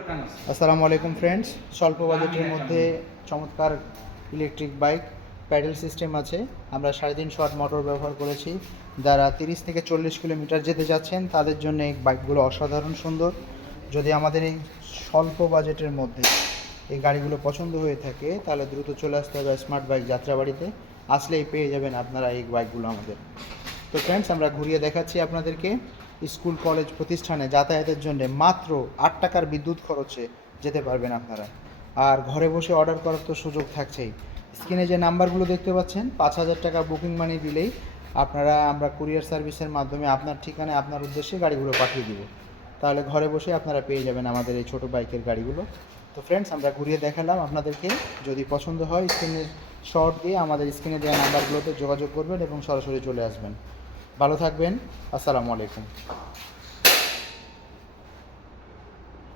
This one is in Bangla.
আসসালামু আলাইকুম ফ্রেন্ডস, স্বল্প বাজেটের মধ্যে চমৎকার ইলেকট্রিক বাইক প্যাডেল সিস্টেম আছে। আমরা 3.5 ওয়াট মোটর ব্যবহার করেছি। যারা 30 থেকে 40 কিলোমিটার যেতে যাচ্ছেন তাদের জন্য এই বাইকগুলো অসাধারণ সুন্দর। যদি আমাদের এই স্বল্প বাজেটের মধ্যে এই গাড়িগুলো পছন্দ হয়ে থাকে তাহলে দ্রুত চলে আসতে হবে স্মার্ট বাইক যাত্রাবাড়িতে। আসলেই পেয়ে যাবেন আপনারা এই বাইকগুলো আমাদের। তো ফ্রেন্ডস, আমরা ঘুরিয়ে দেখাচ্ছি আপনাদেরকে। স্কুল কলেজ প্রতিষ্ঠানে যাতায়াতের জন্য মাত্র 8 টাকার বিদ্যুৎ খরচে যেতে পারবেন আপনারা। আর ঘরে বসে অর্ডার করার তো সুযোগ থাকছেই। স্ক্রিনে যে নাম্বারগুলো দেখতে পাচ্ছেন, 5,000 টাকা বুকিং মানি দিলেই আমরা কুরিয়ার সার্ভিসের মাধ্যমে আপনার ঠিকানায় আপনার উদ্দেশ্যে গাড়িগুলো পাঠিয়ে দিব। তাহলে ঘরে বসে আপনারা পেয়ে যাবেন আমাদের এই ছোটো বাইকের গাড়িগুলো। তো ফ্রেন্ডস, আমরা ঘুরিয়ে দেখালাম আপনাদেরকে। যদি পছন্দ হয় স্ক্রিনের শর্ট দিয়ে আমাদের স্ক্রিনে দেওয়া নাম্বারগুলোতে যোগাযোগ করবেন এবং সরাসরি চলে আসবেন। ভালো থাকবেন। আসসালামু আলাইকুম।